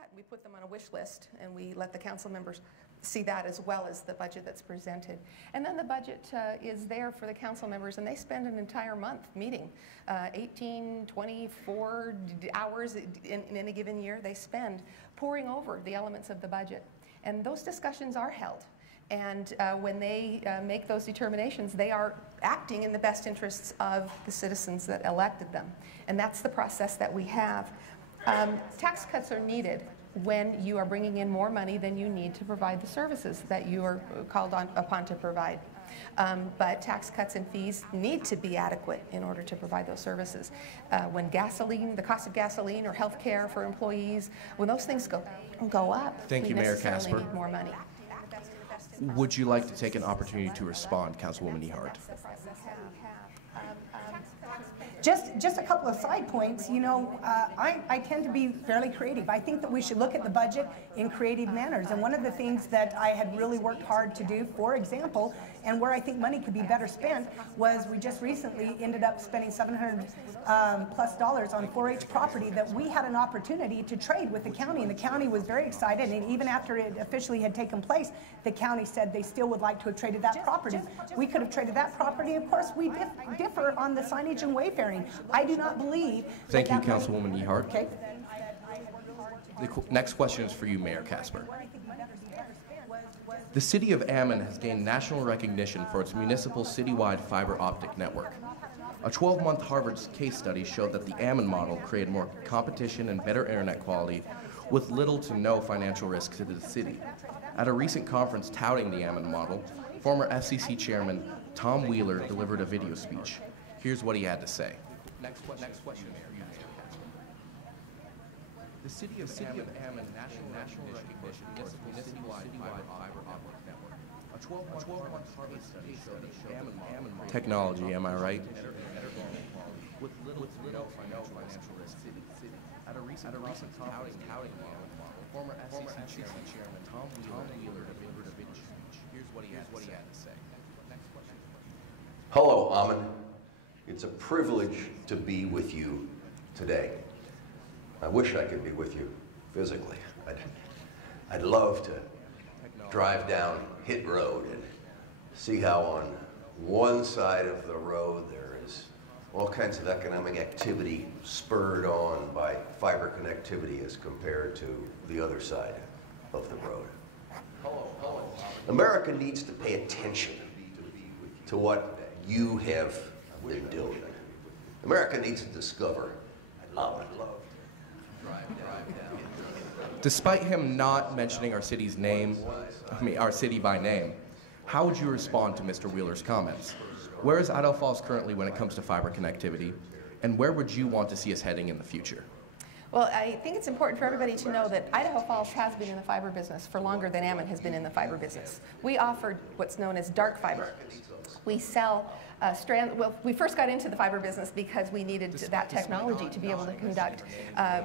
cut. We put them on a wish list, and we let the council members see that as well as the budget that's presented. And then the budget is there for the council members, and they spend an entire month meeting. 18, 24 hours in any given year they spend poring over the elements of the budget. And those discussions are held. And when they make those determinations, they are acting in the best interests of the citizens that elected them. And that's the process that we have. Tax cuts are needed when you are bringing in more money than you need to provide the services that you are called upon to provide. But tax cuts and fees need to be adequate in order to provide those services. When gasoline, the cost of gasoline or health care for employees, when those things go up, Thank you, Mayor Casper. We need more money. Would you like to take an opportunity to respond, Councilwoman Ehart? Just a couple of side points. You know, I tend to be fairly creative. I think that we should look at the budget in creative manners. And one of the things that I had really worked hard to do, for example, and where I think money could be better spent, was we just recently ended up spending $700 plus on 4-H property that we had an opportunity to trade with the county. And the county was very excited. And even after it officially had taken place, the county said they still would like to have traded that property. We could have traded that property. Of course, we differ on the signage and wayfaring. I do not believe. Thank you, Councilwoman Ehart. Okay. The next question is for you, Mayor Casper. The city of Ammon has gained national recognition for its municipal citywide fiber optic network. A 12-month Harvard case study showed that the Ammon model created more competition and better internet quality with little to no financial risk to the city. At a recent conference touting the Ammon model, former FCC Chairman Tom Wheeler delivered a video speech. Here's what he had to say. Next question for you, Mayor Casper. The city of Ammon national recognition for its citywide fiber optic network. A 12-month Harvard study showed that Ammon technology, am I right? With little to no financial risk to the city. At a recent conference touting the Ammon model, former FCC Chairman Tom Wheeler delivered a video speech. Here's what he had to say. Next question. Hello, Ammon. It's a privilege to be with you today. I wish I could be with you physically. I'd love to drive down Hit Road and see how on one side of the road there is all kinds of economic activity spurred on by fiber connectivity as compared to the other side of the road. America needs to pay attention to what you have been doing. America needs to discover Ammon. Despite him not mentioning our city's name, our city by name, how would you respond to Mr. Wheeler's comments? Where is Idaho Falls currently when it comes to fiber connectivity, and where would you want to see us heading in the future? Well, I think it's important for everybody to know that Idaho Falls has been in the fiber business for longer than Ammon has been in the fiber business. We offered what's known as dark fiber. We sell we first got into the fiber business because we needed that technology to be able to conduct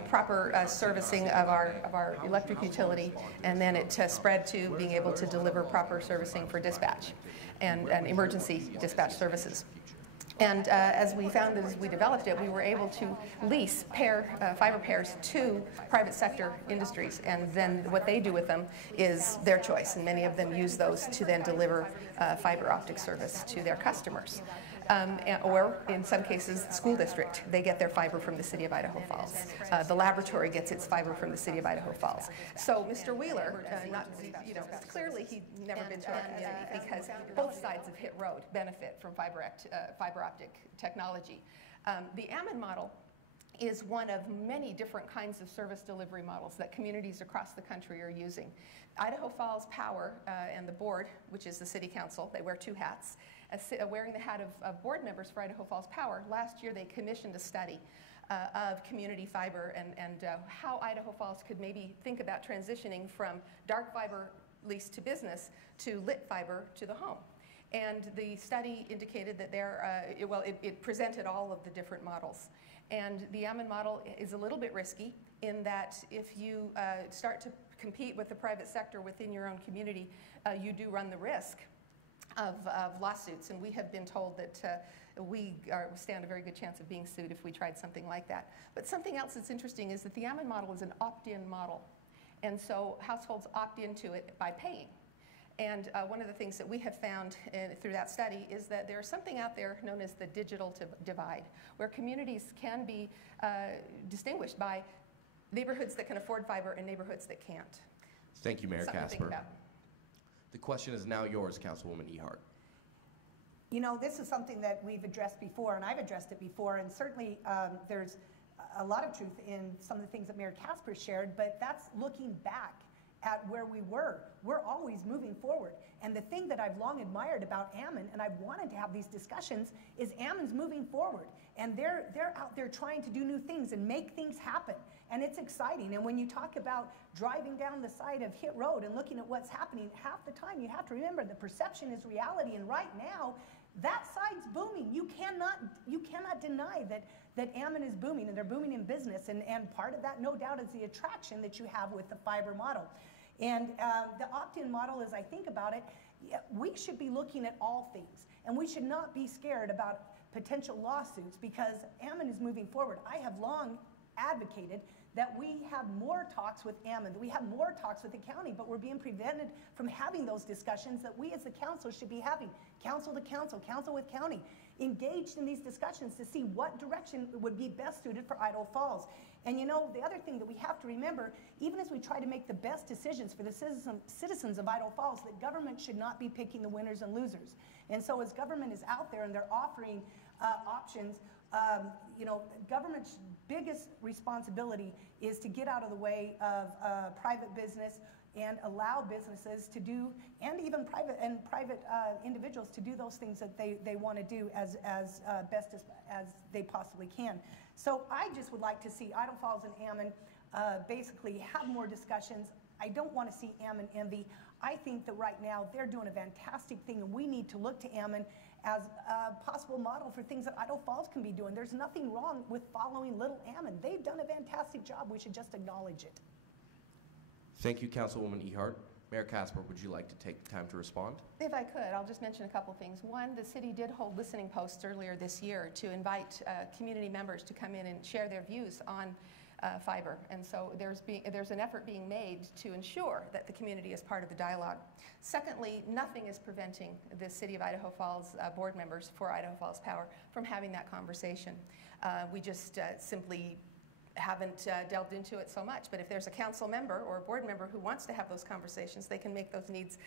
proper servicing of our electric utility, and then it spread to being able to deliver proper servicing for dispatch and emergency dispatch services. And as we found as we developed it, we were able to lease fiber pairs to private sector industries, and then what they do with them is their choice, and many of them use those to then deliver fiber optic service to their customers. Or in some cases, the school district, they get their fiber from the city of Idaho Falls. The laboratory gets its fiber from the city of Idaho Falls. So Mr. Wheeler, clearly he's never been to our community because both sides of Hit Road benefit from fiber optic technology. The Ammon model is one of many different kinds of service delivery models that communities across the country are using. Idaho Falls Power and the board, which is the city council, they wear two hats. Wearing the hat of board members for Idaho Falls Power, last year they commissioned a study of community fiber and how Idaho Falls could maybe think about transitioning from dark fiber lease to business to lit fiber to the home. And the study indicated that it presented all of the different models. And the Ammon model is a little bit risky in that if you start to compete with the private sector within your own community, you do run the risk of lawsuits. And we have been told that we stand a very good chance of being sued if we tried something like that. But something else that's interesting is that the Ammon model is an opt-in model. And so households opt into it by paying. And one of the things that we have found through that study is that there's something out there known as the digital divide, where communities can be distinguished by neighborhoods that can afford fiber and neighborhoods that can't. Thank you, Mayor Something to think Casper. about. The question is now yours, Councilwoman Ehart. You know, this is something that we've addressed before, and I've addressed it before, and certainly there's a lot of truth in some of the things that Mayor Casper shared, but that's looking back at where we were. We're always moving forward. And the thing that I've long admired about Ammon, and I've wanted to have these discussions, is Ammon's moving forward. And they're out there trying to do new things and make things happen. And it's exciting. And when you talk about driving down the side of Hit Road and looking at what's happening, half the time you have to remember the perception is reality. And right now, that side's booming. You cannot deny that Ammon is booming, and they're booming in business. And part of that, no doubt, is the attraction that you have with the fiber model. And the opt-in model, as I think about it, we should be looking at all things. And we should not be scared about potential lawsuits, because Ammon is moving forward. I have long advocated that we have more talks with Ammon, that we have more talks with the county, but we're being prevented from having those discussions that we as the council should be having, council to council, council with county, engaged in these discussions to see what direction would be best suited for Idaho Falls. And you know, the other thing that we have to remember, even as we try to make the best decisions for the citizens of Idaho Falls, that government should not be picking the winners and losers. And so as government is out there and they're offering options, you know, government's biggest responsibility is to get out of the way of private business and allow businesses to do, and even private individuals to do those things that they want to do as best as they possibly can. So I just would like to see Idaho Falls and Ammon basically have more discussions. I don't want to see Ammon envy. I think that right now they're doing a fantastic thing, and we need to look to Ammon as a possible model for things that Idaho Falls can be doing. There's nothing wrong with following Little Ammon. They've done a fantastic job. We should just acknowledge it. Thank you, Councilwoman Ehart. Mayor Casper, would you like to take the time to respond? If I could, I'll just mention a couple things. One, the city did hold listening posts earlier this year to invite community members to come in and share their views on fiber. And so there's an effort being made to ensure that the community is part of the dialogue. Secondly, nothing is preventing the City of Idaho Falls board members for Idaho Falls Power from having that conversation. We just simply haven't delved into it so much, but if there's a council member or a board member who wants to have those conversations, they can make those needs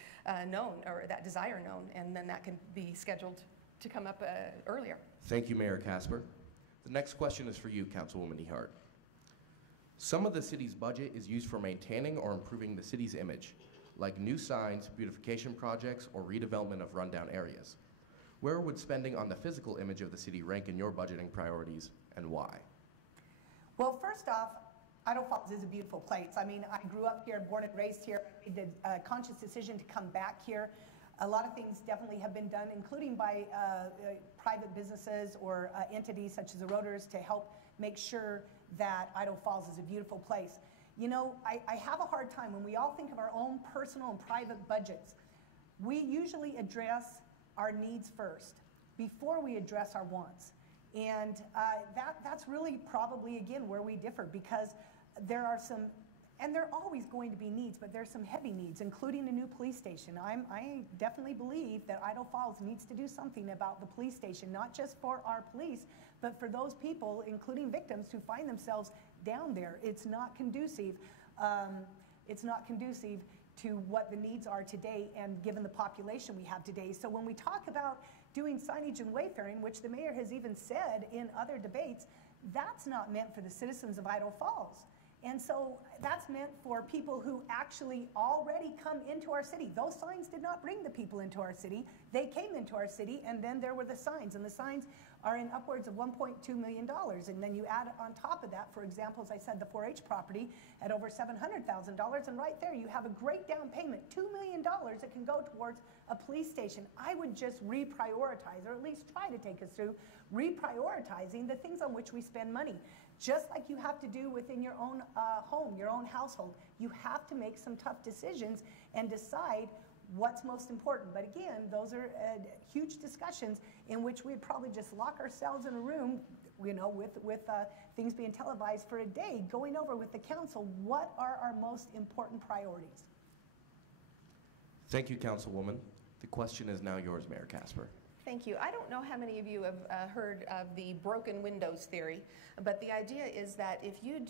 known, or that desire known, and then that can be scheduled to come up earlier. Thank you, Mayor Casper. The next question is for you, Councilwoman Ehart. Some of the city's budget is used for maintaining or improving the city's image, like new signs, beautification projects, or redevelopment of rundown areas. Where would spending on the physical image of the city rank in your budgeting priorities, and why? Well, first off, Idaho Falls is a beautiful place. I mean, I grew up here, born and raised here. I made the conscious decision to come back here. A lot of things definitely have been done, including by private businesses or entities such as the Rotors, to help make sure that Idaho Falls is a beautiful place. You know, I have a hard time when we all think of our own personal and private budgets. We usually address our needs first before we address our wants. And that's really probably, again, where we differ, because there are some, and there are always going to be needs, but there's some heavy needs, including a new police station. I definitely believe that Idaho Falls needs to do something about the police station, not just for our police, but for those people, including victims, who find themselves down there. It's not conducive. It's not conducive to what the needs are today, and given the population we have today. So when we talk about doing signage and wayfaring, which the mayor has even said in other debates, that's not meant for the citizens of Idaho Falls. And so that's meant for people who actually already come into our city. Those signs did not bring the people into our city. They came into our city, and then there were the signs. And the signs are in upwards of $1.2 million. And then you add on top of that, for example, as I said, the 4-H property at over $700,000. And right there you have a great down payment, $2 million that can go towards a police station. I would just reprioritize, or at least try to take us through reprioritizing the things on which we spend money. Just like you have to do within your own home, your own household, you have to make some tough decisions and decide what's most important. But again, those are huge discussions in which we'd probably just lock ourselves in a room, you know, with things being televised for a day, going over with the council what are our most important priorities. Thank you, Councilwoman. The question is now yours, Mayor Casper. Thank you. I don't know how many of you have heard of the broken windows theory, but the idea is that if you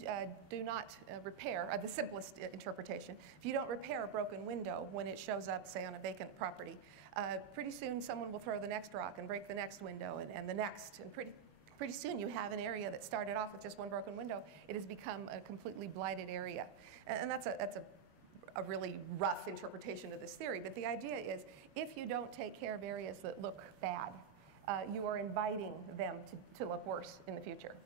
do not repair, the simplest interpretation, if you don't repair a broken window when it shows up, say, on a vacant property, pretty soon someone will throw the next rock and break the next window and the next, and pretty soon you have an area that started off with just one broken window. It has become a completely blighted area. And that's a really rough interpretation of this theory, but the idea is if you don't take care of areas that look bad, you are inviting them to look worse in the future.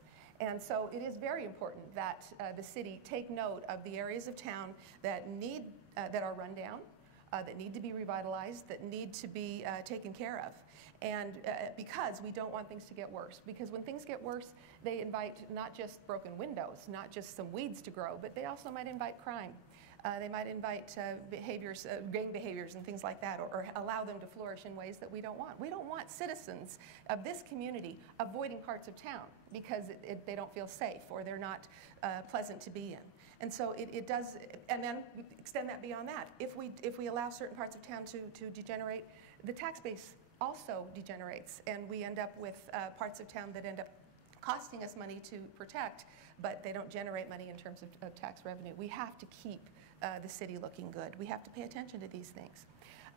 And so it is very important that the city take note of the areas of town that that are run down, that need to be revitalized, that need to be taken care of. And because we don't want things to get worse. Because when things get worse, they invite not just broken windows, not just some weeds to grow, but they also might invite crime. They might invite behaviors, gang behaviors and things like that, or allow them to flourish in ways that we don't want. We don't want citizens of this community avoiding parts of town because they don't feel safe or they're not pleasant to be in. And so it does, and then extend that beyond that. If we allow certain parts of town to degenerate, the tax base also degenerates, and we end up with parts of town that end up costing us money to protect, but they don't generate money in terms of tax revenue. We have to keep the city looking good. We have to pay attention to these things.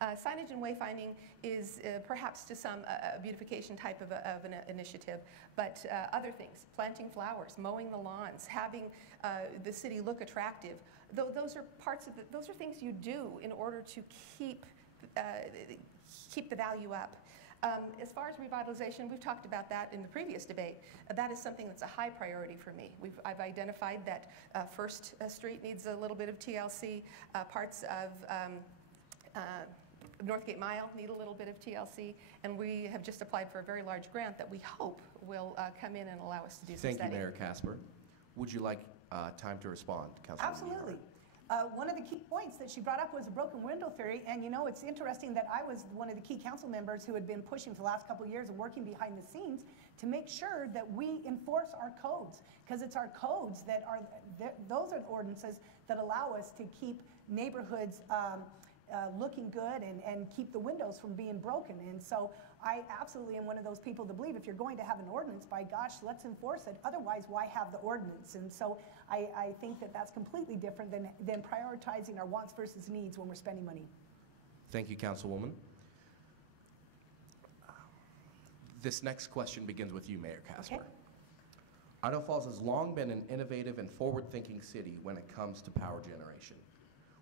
Signage and wayfinding is perhaps to some a beautification type of an initiative, but other things, planting flowers, mowing the lawns, having the city look attractive, those are parts of those are things you do in order to keep the value up. As far as revitalization, we've talked about that in the previous debate. That is something that's a high priority for me. I've identified that First Street needs a little bit of TLC, parts of Northgate Mile need a little bit of TLC, and we have just applied for a very large grant that we hope will come in and allow us to do some study. Thank you, Mayor Casper. Would you like time to respond, Councilwoman? Absolutely. One of the key points that she brought up was a broken window theory, and you know, it's interesting that I was one of the key council members who had been pushing for the last couple of years and working behind the scenes to make sure that we enforce our codes, because it's our codes that are, those are the ordinances that allow us to keep neighborhoods looking good and keep the windows from being broken. And so I absolutely am one of those people to believe if you're going to have an ordinance, by gosh, let's enforce it. Otherwise, why have the ordinance? And so I think that that's completely different than prioritizing our wants versus needs when we're spending money. Thank you, Councilwoman. This next question begins with you, Mayor Casper. Okay. Idaho Falls has long been an innovative and forward-thinking city when it comes to power generation.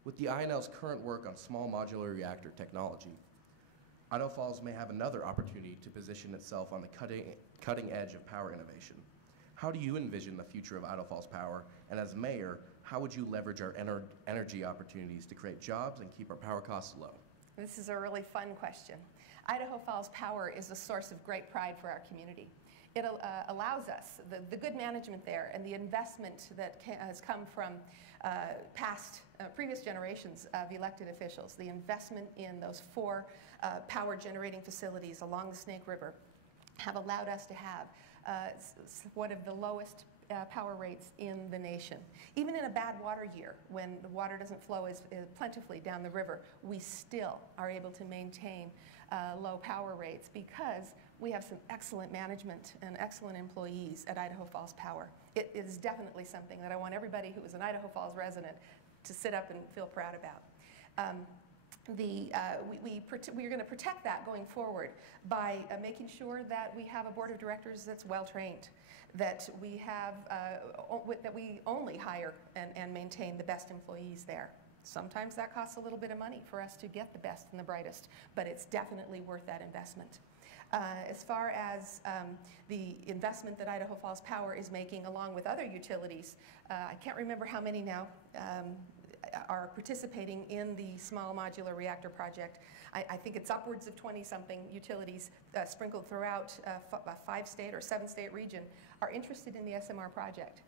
With the INL's current work on small modular reactor technology, Idaho Falls may have another opportunity to position itself on the cutting edge of power innovation. How do you envision the future of Idaho Falls Power? And as mayor, how would you leverage our energy opportunities to create jobs and keep our power costs low? This is a really fun question. Idaho Falls Power is a source of great pride for our community. It allows us, the good management there and the investment that has come from previous generations of elected officials, the investment in those 4 power generating facilities along the Snake River have allowed us to have one of the lowest power rates in the nation. Even in a bad water year, when the water doesn't flow as plentifully down the river, we still are able to maintain low power rates because we have some excellent management and excellent employees at Idaho Falls Power. It is definitely something that I want everybody who is an Idaho Falls resident to sit up and feel proud about. We're going to protect that going forward by making sure that we have a board of directors that's well trained, that we have that we only hire and maintain the best employees there. Sometimes that costs a little bit of money for us to get the best and the brightest, but it's definitely worth that investment. As far as the investment that Idaho Falls Power is making along with other utilities, I can't remember how many now are participating in the small modular reactor project. I think it's upwards of 20-something utilities sprinkled throughout a 5-state or 7-state region are interested in the SMR project.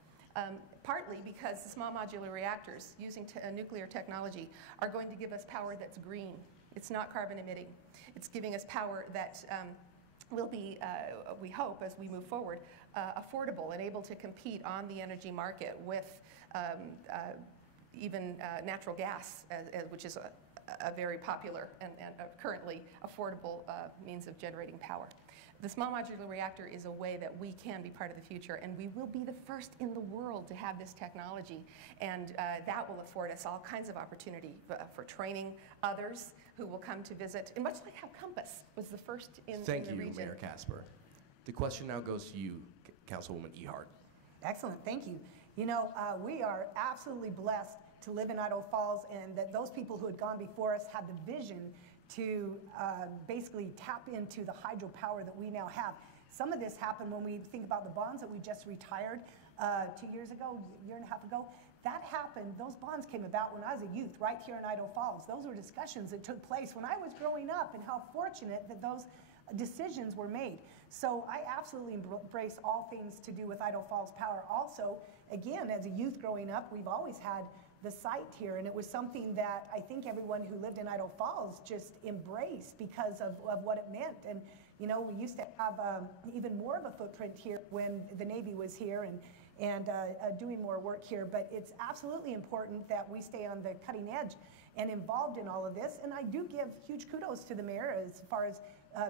Partly because the small modular reactors using nuclear technology are going to give us power that's green. It's not carbon emitting. It's giving us power that will be, we hope, as we move forward, affordable and able to compete on the energy market with even natural gas, which is a very popular and currently affordable means of generating power. The small modular reactor is a way that we can be part of the future, and we will be the first in the world to have this technology, and that will afford us all kinds of opportunity for training others who will come to visit, and much like how Compass was the first in the region. Thank you, Mayor Casper. The question now goes to you, Councilwoman Ehart. Excellent, thank you. You know, we are absolutely blessed to live in Idaho Falls, and that those people who had gone before us had the vision to basically tap into the hydropower that we now have. Some of this happened when we think about the bonds that we just retired 2 years ago, year and a half ago. That happened, those bonds came about when I was a youth right here in Idaho Falls. Those were discussions that took place when I was growing up, and how fortunate that those decisions were made. So I absolutely embrace all things to do with Idaho Falls Power. Also, again, as a youth growing up, we've always had the site here, and it was something that I think everyone who lived in Idaho Falls just embraced because of what it meant. And you know, we used to have even more of a footprint here when the Navy was here, and doing more work here. But it's absolutely important that we stay on the cutting edge and involved in all of this. And I do give huge kudos to the mayor as far as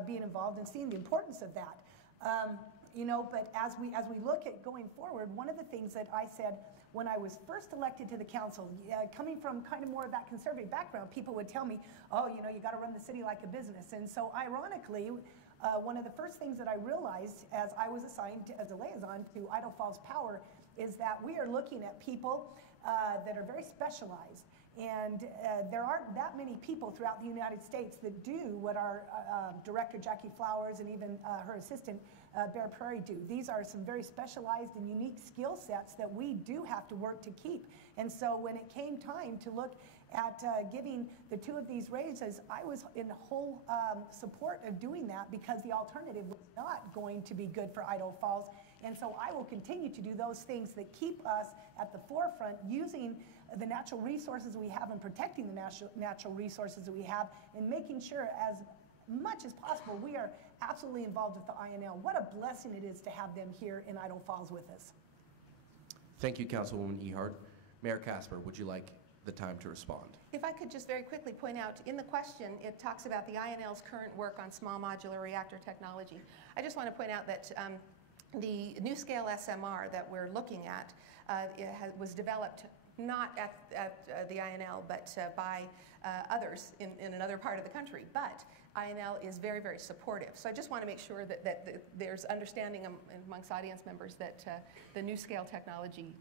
being involved and seeing the importance of that. You know, but as we look at going forward, one of the things that I said when I was first elected to the council, coming from kind of more of that conservative background, people would tell me, oh, you know, you got to run the city like a business. And so ironically, one of the first things that I realized as I was assigned as a liaison to Idaho Falls Power is that we are looking at people that are very specialized. And there aren't that many people throughout the United States that do what our director, Jackie Flowers, and even her assistant, Bear Prairie, do. These are some very specialized and unique skill sets that we do have to work to keep. And so when it came time to look at giving the two of these raises, I was in whole support of doing that, because the alternative was not going to be good for Idaho Falls. And so I will continue to do those things that keep us at the forefront, using the natural resources we have and protecting the natural resources that we have, and making sure as much as possible we are absolutely involved with the INL. What a blessing it is to have them here in Idaho Falls with us. Thank you, Councilwoman Ehart. Mayor Casper, would you like the time to respond? If I could just very quickly point out, in the question, it talks about the INL's current work on small modular reactor technology. I just want to point out that the NuScale SMR that we're looking at was developed not at the INL, but by others in another part of the country. But INL is very, very supportive. So I just want to make sure that there's understanding amongst audience members that the NuScale technology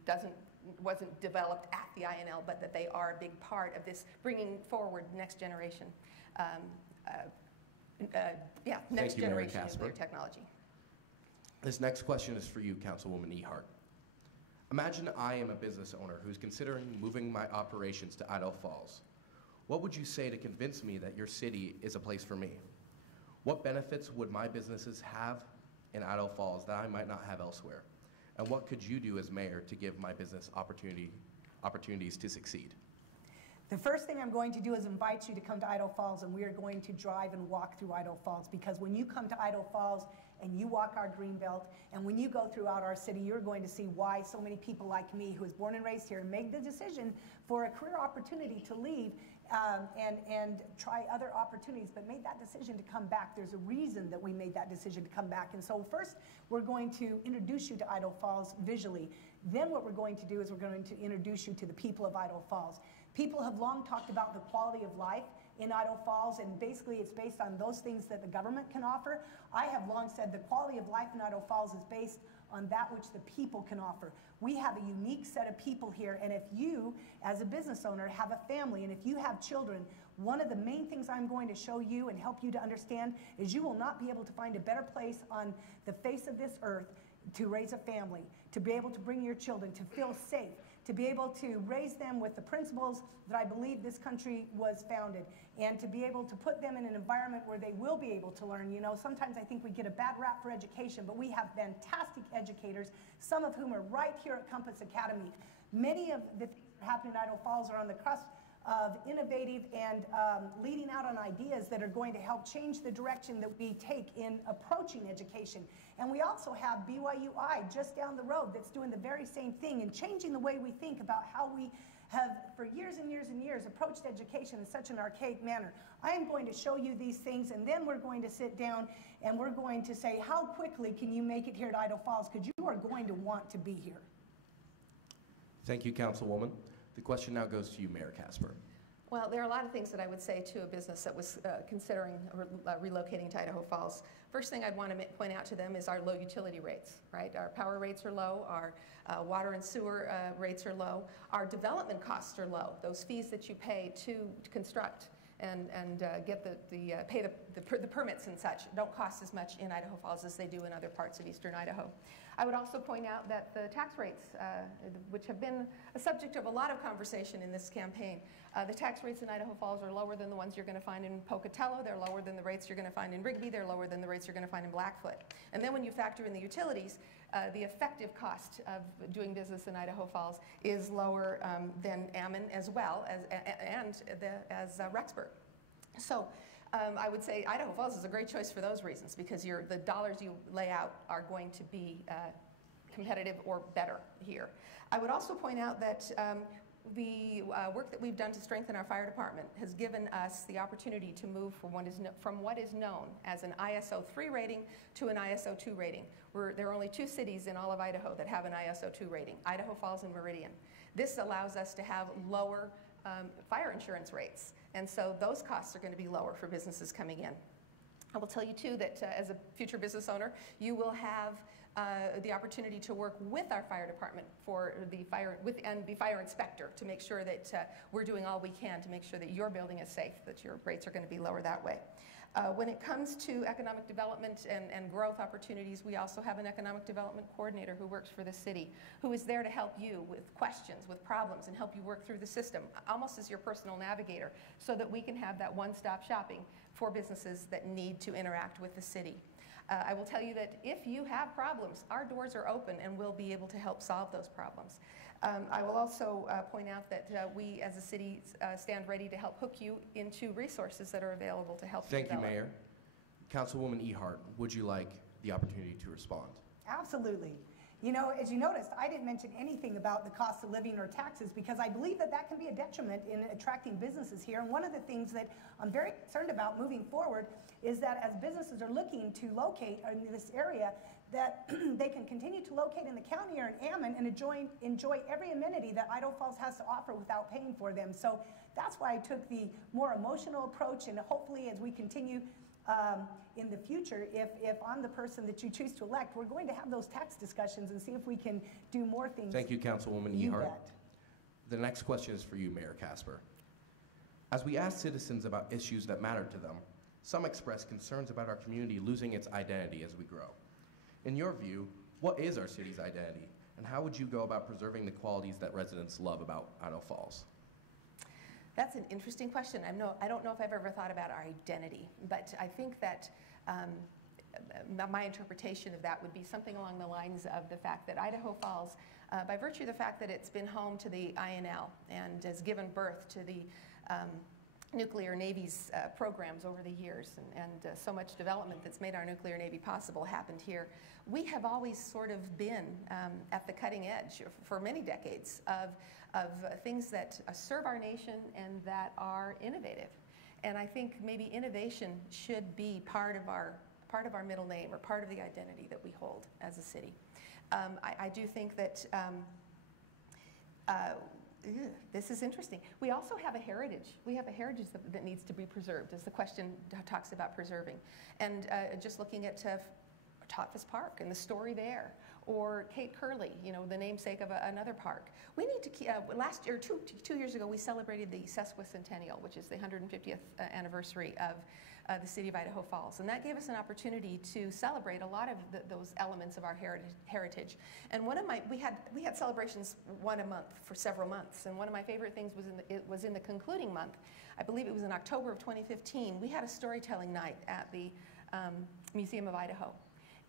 wasn't developed at the INL, but that they are a big part of this bringing forward next generation, next generation nuclear technology. This next question is for you, Councilwoman Ehart. Imagine I am a business owner who's considering moving my operations to Idaho Falls. What would you say to convince me that your city is a place for me? What benefits would my businesses have in Idaho Falls that I might not have elsewhere? And what could you do as mayor to give my business opportunities to succeed? The first thing I'm going to do is invite you to come to Idaho Falls, and we are going to drive and walk through Idaho Falls, because when you come to Idaho Falls and you walk our greenbelt, and when you go throughout our city, you're going to see why so many people like me, who was born and raised here, made the decision for a career opportunity to leave and try other opportunities, but made that decision to come back. There's a reason that we made that decision to come back. And so first, we're going to introduce you to Idaho Falls visually. Then what we're going to do is we're going to introduce you to the people of Idaho Falls. People have long talked about the quality of life in Idaho Falls, and basically it's based on those things that the government can offer. I have long said the quality of life in Idaho Falls is based on that which the people can offer. We have a unique set of people here, and if you, as a business owner, have a family, and if you have children, one of the main things I'm going to show you and help you to understand is you will not be able to find a better place on the face of this earth to raise a family, to be able to bring your children, to feel safe, to be able to raise them with the principles that I believe this country was founded, and to be able to put them in an environment where they will be able to learn. You know, sometimes I think we get a bad rap for education, but we have fantastic educators, some of whom are right here at Compass Academy. Many of the things that happen in Idaho Falls are on the cusp of innovative and leading out on ideas that are going to help change the direction that we take in approaching education. And we also have BYUI just down the road that's doing the very same thing and changing the way we think about how we have for years and years and years approached education in such an archaic manner. I am going to show you these things, and then we're going to sit down and we're going to say, how quickly can you make it here at Idaho Falls? Because you are going to want to be here. Thank you, Councilwoman. The question now goes to you, Mayor Casper. Well, there are a lot of things that I would say to a business that was considering relocating to Idaho Falls. First thing I'd want to point out to them is our low utility rates, right? Our power rates are low, our water and sewer rates are low, our development costs are low. Those fees that you pay to construct and get pay the permits and such don't cost as much in Idaho Falls as they do in other parts of eastern Idaho. I would also point out that the tax rates, which have been a subject of a lot of conversation in this campaign, the tax rates in Idaho Falls are lower than the ones you're going to find in Pocatello, they're lower than the rates you're going to find in Rigby, they're lower than the rates you're going to find in Blackfoot. And then when you factor in the utilities, the effective cost of doing business in Idaho Falls is lower than Ammon as well as Rexburg. So I would say Idaho Falls is a great choice for those reasons, because the dollars you lay out are going to be competitive or better here. I would also point out that the work that we've done to strengthen our fire department has given us the opportunity to move from what is known as an ISO 3 rating to an ISO 2 rating. There are only 2 cities in all of Idaho that have an ISO 2 rating, Idaho Falls and Meridian. This allows us to have lower fire insurance rates, and so those costs are going to be lower for businesses coming in. I will tell you too that as a future business owner, you will have the opportunity to work with our fire department and the fire inspector to make sure that we're doing all we can to make sure that your building is safe, that your rates are going to be lower that way. When it comes to economic development and growth opportunities, we also have an economic development coordinator who works for the city, who is there to help you with questions, with problems, and help you work through the system, almost as your personal navigator, so that we can have that one-stop shopping for businesses that need to interact with the city. I will tell you that if you have problems, our doors are open and we'll be able to help solve those problems. I will also point out that we as a city stand ready to help hook you into resources that are available to help you develop. Thank you, Mayor. Councilwoman Ehart, would you like the opportunity to respond? Absolutely. You know, as you noticed, I didn't mention anything about the cost of living or taxes, because I believe that that can be a detriment in attracting businesses here. And one of the things that I'm very concerned about moving forward is that as businesses are looking to locate in this area, that they can continue to locate in the county or in Ammon and enjoy every amenity that Idaho Falls has to offer without paying for them. So that's why I took the more emotional approach, and hopefully as we continue in the future, if I'm the person that you choose to elect, we're going to have those tax discussions and see if we can do more things. Thank you, Councilwoman You Ehart. bet. The next question is for you, Mayor Casper. As we ask citizens about issues that matter to them, some express concerns about our community losing its identity as we grow. In your view, what is our city's identity, and how would you go about preserving the qualities that residents love about Idaho Falls? That's an interesting question. I don't know if I've ever thought about our identity, but I think that my interpretation of that would be something along the lines of the fact that Idaho Falls, by virtue of the fact that it's been home to the INL and has given birth to the nuclear Navy's programs over the years, and so much development that's made our nuclear Navy possible happened here. We have always sort of been at the cutting edge for many decades of things that serve our nation and that are innovative. And I think maybe innovation should be part of our middle name, or part of the identity that we hold as a city. I do think that this is interesting. We also have a heritage. We have a heritage that needs to be preserved, as the question talks about preserving. And just looking at Totfus Park and the story there, or Cape Curley, you know, the namesake of another park. We need to keep, last year, two years ago, we celebrated the sesquicentennial, which is the 150th anniversary of the city of Idaho Falls. And that gave us an opportunity to celebrate a lot of those elements of our heritage. And we had celebrations one a month for several months. And one of my favorite things was in the concluding month. I believe it was in October of 2015. We had a storytelling night at the Museum of Idaho.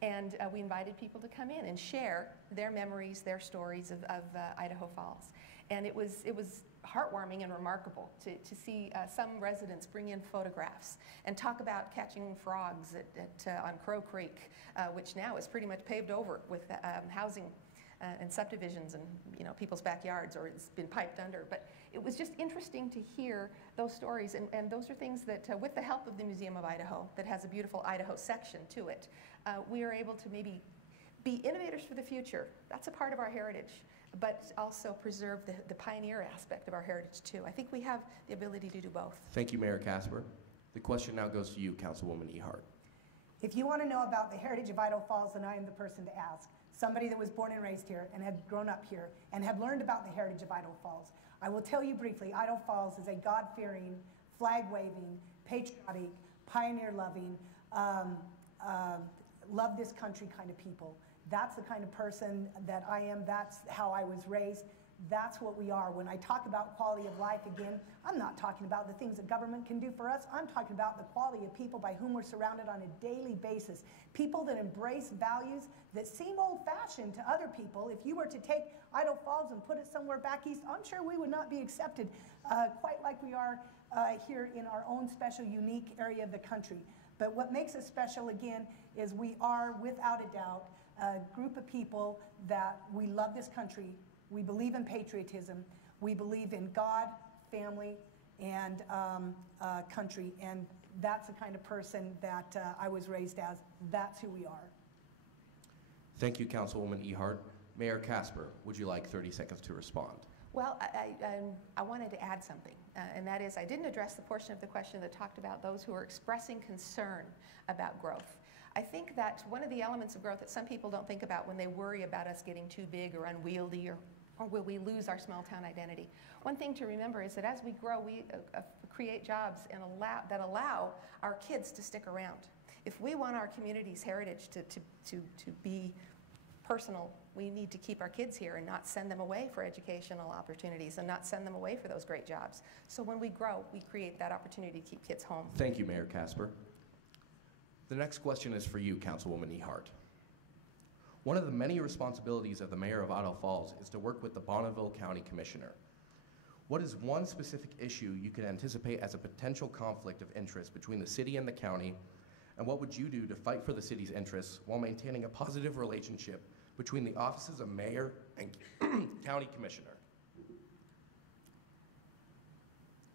And we invited people to come in and share their memories, their stories of Idaho Falls. And it was heartwarming and remarkable to see some residents bring in photographs and talk about catching frogs on Crow Creek, which now is pretty much paved over with housing and subdivisions and people's backyards, or it's been piped under. But it was just interesting to hear those stories, and those are things that, with the help of the Museum of Idaho, that has a beautiful Idaho section to it, we are able to maybe be innovators for the future. That's a part of our heritage, but also preserve the pioneer aspect of our heritage too. I think we have the ability to do both. Thank you, Mayor Casper. The question now goes to you, Councilwoman Ehart. If you want to know about the heritage of Idaho Falls, then I am the person to ask. Somebody that was born and raised here and had grown up here and had learned about the heritage of Idaho Falls. I will tell you briefly, Idaho Falls is a God-fearing, flag-waving, patriotic, pioneer-loving, love this country kind of people. That's the kind of person that I am. That's how I was raised. That's what we are. When I talk about quality of life, again, I'm not talking about the things that government can do for us. I'm talking about the quality of people by whom we're surrounded on a daily basis. People that embrace values that seem old-fashioned to other people. If you were to take Idaho Falls and put it somewhere back east, I'm sure we would not be accepted quite like we are here in our own special, unique area of the country. But what makes us special, again, is we are, without a doubt, a group of people that we love this country. We believe in patriotism. We believe in God, family, and country. And that's the kind of person that I was raised as. That's who we are. Thank you, Councilwoman Ehart. Mayor Casper, would you like 30 seconds to respond? Well, I wanted to add something, and that is I didn't address the portion of the question that talked about those who are expressing concern about growth. I think that one of the elements of growth that some people don't think about when they worry about us getting too big or unwieldy, or will we lose our small town identity. One thing to remember is that as we grow, we create jobs and that allow our kids to stick around. If we want our community's heritage to be personal, we need to keep our kids here and not send them away for educational opportunities and not send them away for those great jobs. So when we grow, we create that opportunity to keep kids home. Thank you, Mayor Casper. The next question is for you, Councilwoman Ehart. One of the many responsibilities of the Mayor of Idaho Falls is to work with the Bonneville County Commissioner. What is one specific issue you could anticipate as a potential conflict of interest between the city and the county, and what would you do to fight for the city's interests while maintaining a positive relationship between the offices of Mayor and County Commissioner?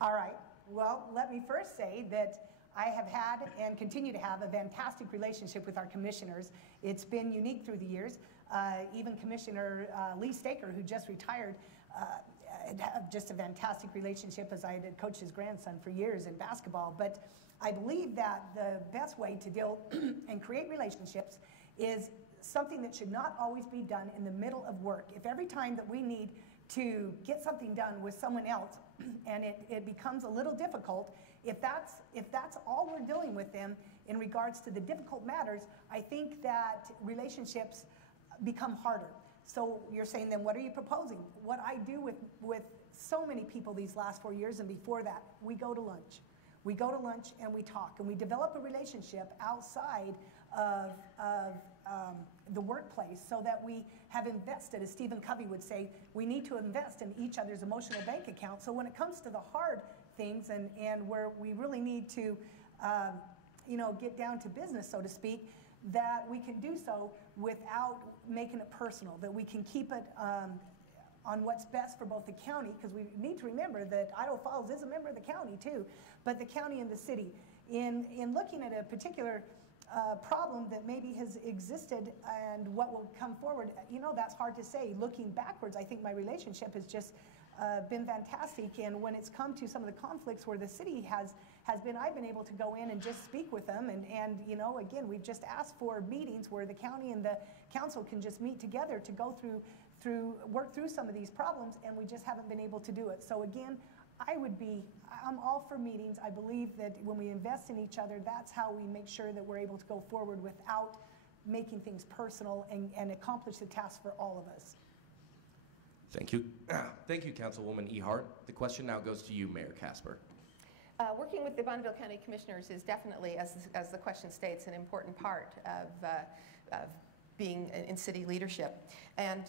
All right. Well, let me first say that I have had and continue to have a fantastic relationship with our commissioners. It's been unique through the years. Even Commissioner Lee Staker, who just retired, had just a fantastic relationship, as I had coached his grandson for years in basketball. But I believe that the best way to deal and create relationships is something that should not always be done in the middle of work. If every time that we need to get something done with someone else and it becomes a little difficult, if that's all we're dealing with them in regards to the difficult matters, I think that relationships become harder. So you're saying, then what are you proposing? What I do with so many people these last 4 years and before that, we go to lunch. We go to lunch and we talk and we develop a relationship outside of the workplace so that we have invested, as Stephen Covey would say, we need to invest in each other's emotional bank account. So when it comes to the hard things and where we really need to get down to business, so to speak, that we can do so without making it personal, that we can keep it on what's best for both the county, because we need to remember that Idaho Falls is a member of the county too, but the county and the city. In looking at a particular problem that maybe has existed and what will come forward, that's hard to say. Looking backwards, I think my relationship has just been fantastic, and when it's come to some of the conflicts where the city has been, I've been able to go in and just speak with them, and again, we've just asked for meetings where the county and the council can just meet together to go work through some of these problems, and we just haven't been able to do it. So again, I'm all for meetings. I believe that when we invest in each other, that's how we make sure that we're able to go forward without making things personal and accomplish the task for all of us. Thank you. Thank you, Councilwoman Ehart. The question now goes to you, Mayor Casper. Working with the Bonneville County Commissioners is definitely, as the question states, an important part of being in city leadership. And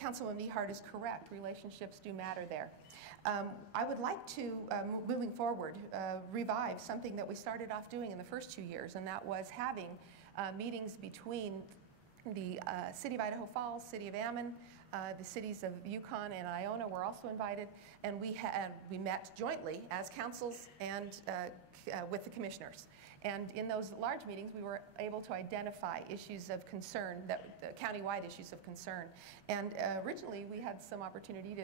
Councilwoman Ehart is correct. Relationships do matter there. I would like to, moving forward, revive something that we started off doing in the first 2 years, and that was having meetings between the City of Idaho Falls, City of Ammon, the cities of Yukon and Iona were also invited, and we met jointly as councils and with the commissioners. And in those large meetings, we were able to identify issues of concern, countywide issues of concern. And originally, we had some opportunity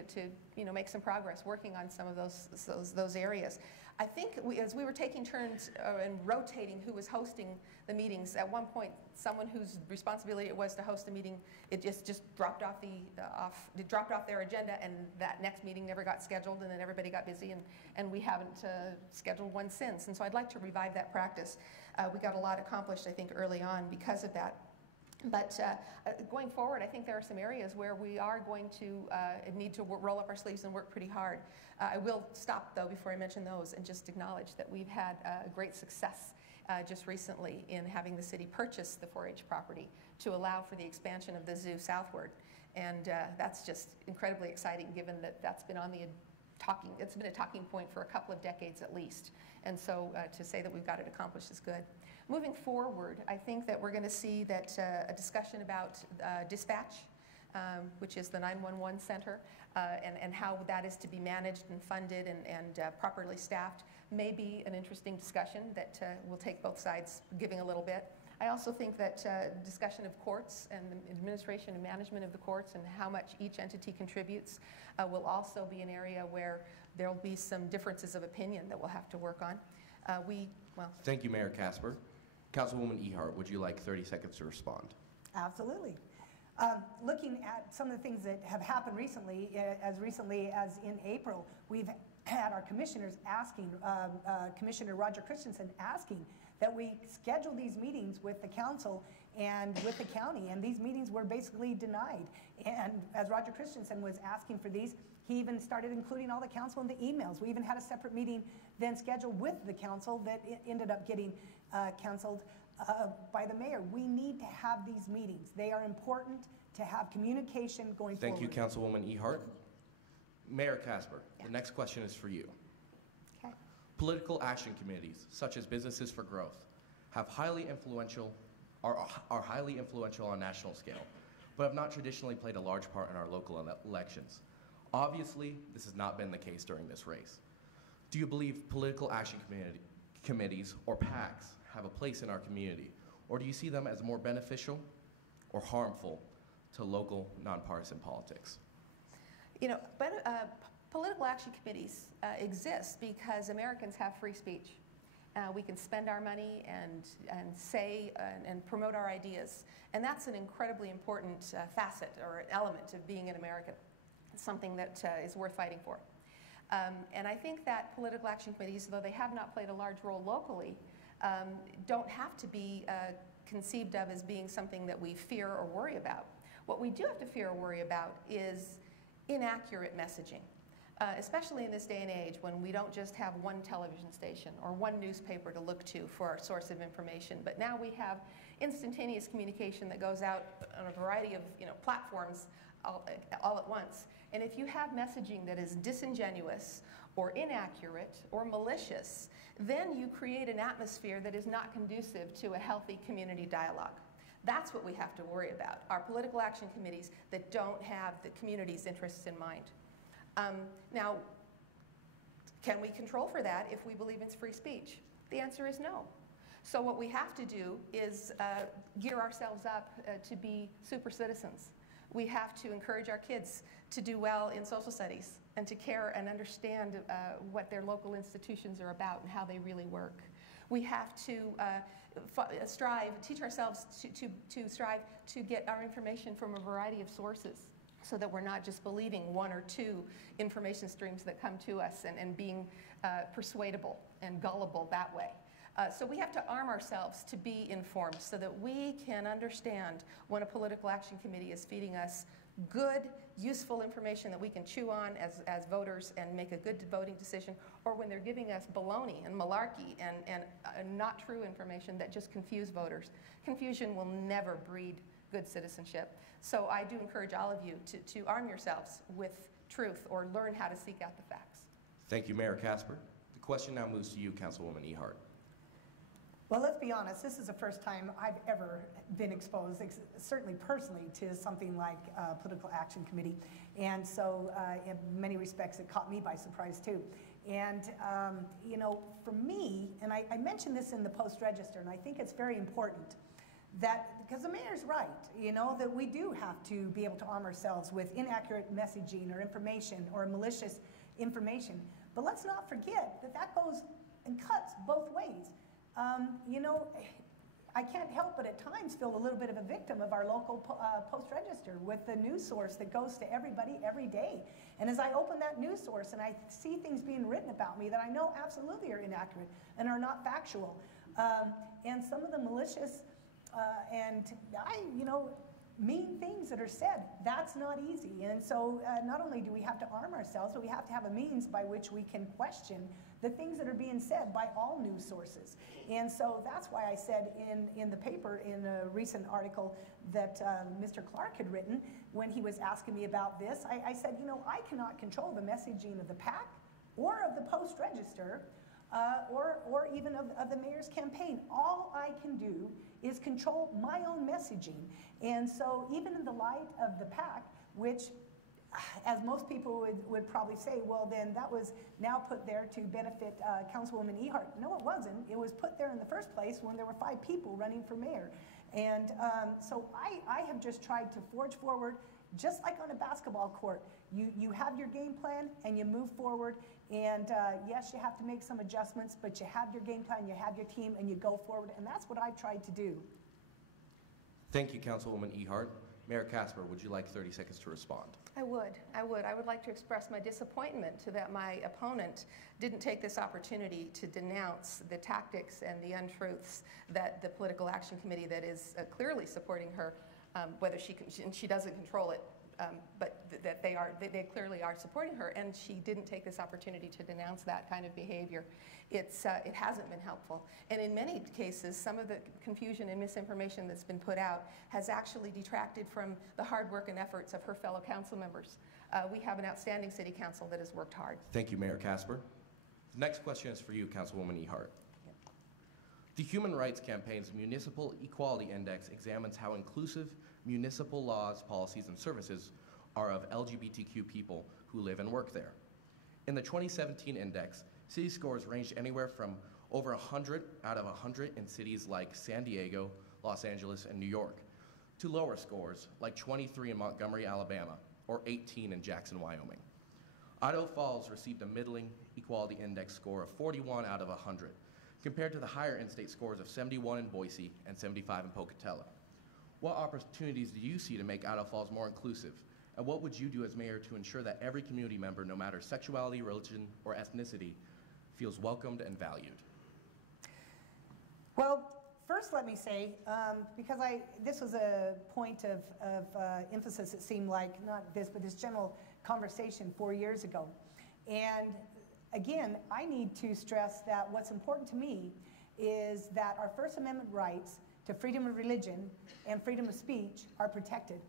to make some progress working on some of those areas. I think as we were taking turns and rotating who was hosting the meetings, at one point, someone whose responsibility it was to host a meeting, it just dropped off their agenda, and that next meeting never got scheduled, and then everybody got busy, and we haven't scheduled one since. And so I'd like to revive that practice. We got a lot accomplished, I think, early on because of that. But going forward, I think there are some areas where we are going to need to roll up our sleeves and work pretty hard. I will stop, though, before I mention those and just acknowledge that we've had great success just recently in having the city purchase the 4-H property to allow for the expansion of the zoo southward. And that's just incredibly exciting, given that that's been on the it's been a talking point for a couple of decades at least. And so to say that we've got it accomplished is good. Moving forward, I think that we're going to see that a discussion about dispatch, which is the 911 center, and how that is to be managed and funded and properly staffed, may be an interesting discussion that will take both sides giving a little bit. I also think that discussion of courts and the administration and management of the courts and how much each entity contributes will also be an area where there will be some differences of opinion that we'll have to work on. Thank you, Mayor Casper. Councilwoman Ehart, would you like 30 seconds to respond? Absolutely. Looking at some of the things that have happened recently as in April, we've had our commissioners asking, Commissioner Roger Christensen asking that we schedule these meetings with the council and with the county, and these meetings were basically denied. And as Roger Christensen was asking for these, he even started including all the council in the emails. We even had a separate meeting then scheduled with the council that ended up getting canceled by the mayor. We need to have these meetings. They are important to have communication going forward. Thank you, Councilwoman Ehart. Mayor Casper, the next question is for you. Okay. Political action committees, such as Businesses for Growth, are highly influential on a national scale, but have not traditionally played a large part in our local elections. Obviously, this has not been the case during this race. Do you believe political action committees or PACs have a place in our community, or do you see them as more beneficial or harmful to local nonpartisan politics? Political action committees exist because Americans have free speech. We can spend our money and say and promote our ideas. And that's an incredibly important facet or element of being an American. It's something that is worth fighting for. And I think that political action committees, though they have not played a large role locally, don't have to be conceived of as being something that we fear or worry about. What we do have to fear or worry about is inaccurate messaging, especially in this day and age when we don't just have one television station or one newspaper to look to for our source of information, but now we have instantaneous communication that goes out on a variety of platforms all at once. And if you have messaging that is disingenuous or inaccurate or malicious, then you create an atmosphere that is not conducive to a healthy community dialogue. That's what we have to worry about, our political action committees that don't have the community's interests in mind. Now, can we control for that if we believe it's free speech? The answer is no. So what we have to do is gear ourselves up to be super citizens. We have to encourage our kids to do well in social studies and to care and understand what their local institutions are about and how they really work. We have to teach ourselves to strive to get our information from a variety of sources so that we're not just believing one or two information streams that come to us and being persuadable and gullible that way. So we have to arm ourselves to be informed so that we can understand when a political action committee is feeding us good, useful information that we can chew on as voters and make a good voting decision, or when they're giving us baloney and malarkey and not true information that just confuse voters. Confusion will never breed good citizenship. So I do encourage all of you to arm yourselves with truth or learn how to seek out the facts. Thank you, Mayor Casper. The question now moves to you, Councilwoman Ehart. Well, let's be honest, this is the first time I've ever been exposed, certainly personally, to something like Political Action Committee. And so in many respects, it caught me by surprise too. And you know, for me, and I mentioned this in the Post-Register, and I think it's very important, that, because the mayor's right, you know, that we do have to be able to arm ourselves with inaccurate messaging or information or malicious information. But let's not forget that that goes and cuts both ways. You know, I can't help but at times feel a little bit of a victim of our local Post-Register with the news source that goes to everybody every day. And as I open that news source and I see things being written about me that I know absolutely are inaccurate and are not factual, and some of the malicious you know, mean things that are said, that's not easy. And so not only do we have to arm ourselves, but we have to have a means by which we can question the things that are being said by all news sources. And so that's why I said in the paper, in a recent article that Mr. Clark had written, when he was asking me about this, I said, you know, I cannot control the messaging of the PAC or of the Post-Register, or even of the mayor's campaign. All I can do is control my own messaging. And so even in the light of the PAC, which, as most people would probably say, well, then that was now put there to benefit Councilwoman Ehart. No, it wasn't. It was put there in the first place when there were 5 people running for mayor. And so I have just tried to forge forward, just like on a basketball court. You have your game plan and you move forward, and yes, you have to make some adjustments, but you have your game plan, you have your team, and you go forward, and that's what I've tried to do. Thank you, Councilwoman Ehart. Mayor Casper, would you like 30 seconds to respond? I would. I would like to express my disappointment that my opponent didn't take this opportunity to denounce the tactics and the untruths that the Political Action Committee that is clearly supporting her, whether she doesn't control it, but that they clearly are supporting her, and she didn't take this opportunity to denounce that kind of behavior. It hasn't been helpful. And in many cases, some of the confusion and misinformation that's been put out has actually detracted from the hard work and efforts of her fellow council members. We have an outstanding city council that has worked hard. Thank you, Mayor Casper. The next question is for you, Councilwoman Ehart. The Human Rights Campaign's Municipal Equality Index examines how inclusive municipal laws, policies, and services are of LGBTQ people who live and work there. In the 2017 index, city scores ranged anywhere from over 100 out of 100 in cities like San Diego, Los Angeles, and New York, to lower scores like 23 in Montgomery, Alabama, or 18 in Jackson, Wyoming. Idaho Falls received a middling equality index score of 41 out of 100, compared to the higher in-state scores of 71 in Boise and 75 in Pocatello. What opportunities do you see to make Idaho Falls more inclusive? And what would you do as mayor to ensure that every community member, no matter sexuality, religion, or ethnicity, feels welcomed and valued? Well, first let me say, because this was a point of emphasis, it seemed like, not this, but this general conversation 4 years ago. And again, I need to stress that what's important to me is that our First Amendment rights to freedom of religion and freedom of speech are protected.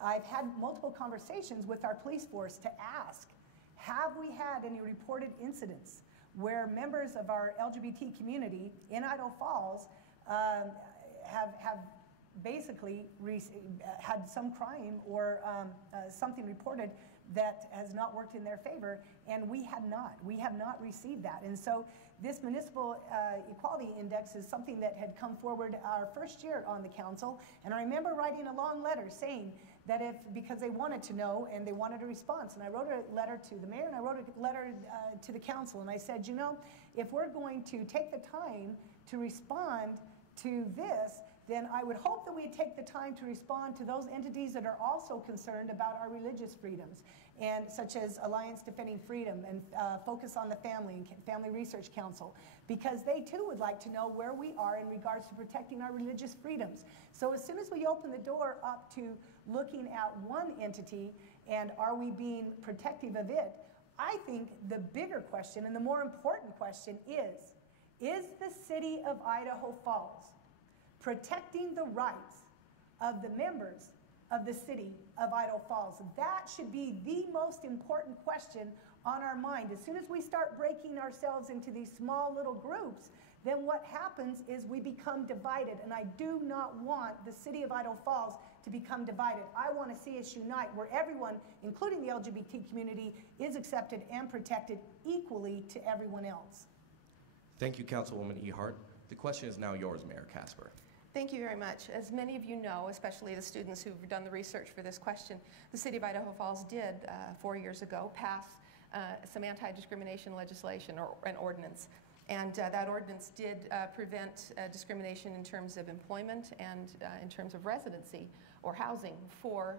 I've had multiple conversations with our police force to ask, have we had any reported incidents where members of our LGBT community in Idaho Falls have basically had some crime or something reported that has not worked in their favor, and we have not received that. And so this municipal equality index is something that had come forward our first year on the council, and I remember writing a long letter saying that because they wanted to know and they wanted a response, and I wrote a letter to the mayor and I wrote a letter to the council, and I said, you know, if we're going to take the time to respond to this, then I would hope that we take the time to respond to those entities that are also concerned about our religious freedoms, and such as Alliance Defending Freedom and Focus on the Family and Family Research Council, because they too would like to know where we are in regards to protecting our religious freedoms. So as soon as we open the door up to looking at one entity and are we being protective of it, I think the bigger question and the more important question is the city of Idaho Falls protecting the rights of the members of the city of Idaho Falls? That should be the most important question on our mind. As soon as we start breaking ourselves into these small little groups, then what happens is we become divided. And I do not want the city of Idaho Falls to become divided. I want to see us unite, where everyone, including the LGBT community, is accepted and protected equally to everyone else. Thank you, Councilwoman Ehart. The question is now yours, Mayor Casper. Thank you very much. As many of you know, especially the students who've done the research for this question, the City of Idaho Falls did, 4 years ago, pass some anti-discrimination legislation or an ordinance. And that ordinance did prevent discrimination in terms of employment and in terms of residency or housing for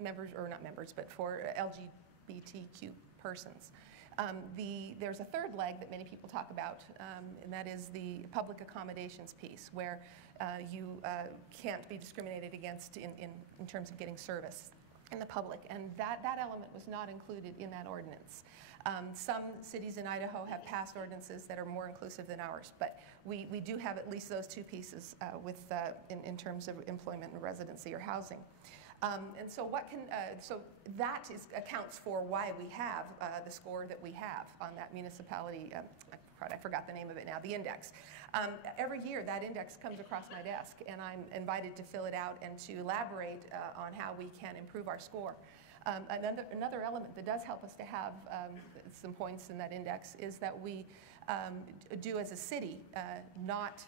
members, or not members, but for LGBTQ persons. There's a third leg that many people talk about, and that is the public accommodations piece, where you can't be discriminated against in terms of getting service in the public, and that element was not included in that ordinance. Some cities in Idaho have passed ordinances that are more inclusive than ours, but we do have at least those two pieces in terms of employment and residency or housing. And so so that accounts for why we have the score that we have on that municipality, I forgot the name of it now, the index. Every year that index comes across my desk, and I'm invited to fill it out and to elaborate on how we can improve our score. Another element that does help us to have some points in that index is that we do, as a city, not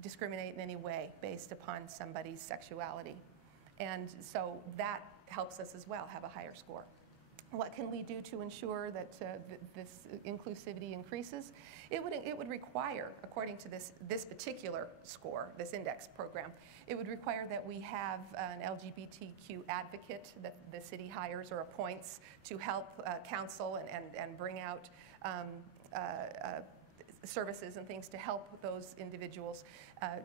discriminate in any way based upon somebody's sexuality. And so that helps us as well have a higher score. What can we do to ensure that this inclusivity increases? It would require, according to this particular score, this index program, it would require that we have an LGBTQ advocate that the city hires or appoints to help counsel and bring out services and things to help those individuals